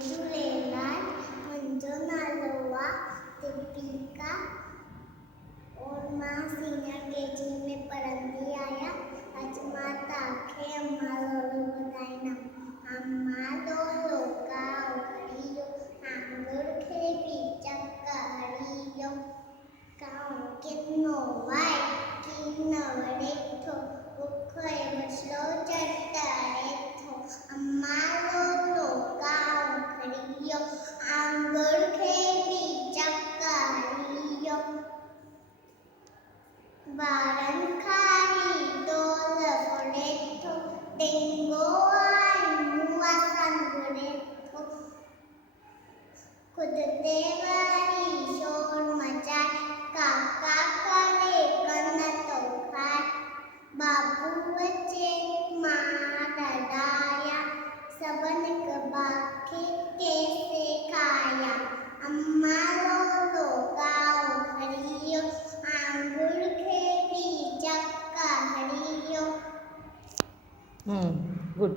झूलेलाल मुंहिंजो नालो आहे दीपिका और मां सीनियर केजी में पढ़ंदी आहियां। अॼु मां तव्हांखे अम्मा लोलो ॿुधाईंदमि। अम्मा लोलो गांव हरियो आंगुर खे बीज करियो गांव किनो वाई किनो वेठो बुखे मसलो चटाए थो। अम्मा लोलो गांव हरियो आंगुर खे बीज करियो बारन खाई डोल फोड़े थो टेंगो आई मुआ संगड़े थो खुद ते वरी शोर मचाए काका करे कन तो खाए बाबू अचे मां डडाया सबन बाखे कैसे खाया। अम्मा लोलो गांव हरियो आंगुर खे बीज करियो। Good.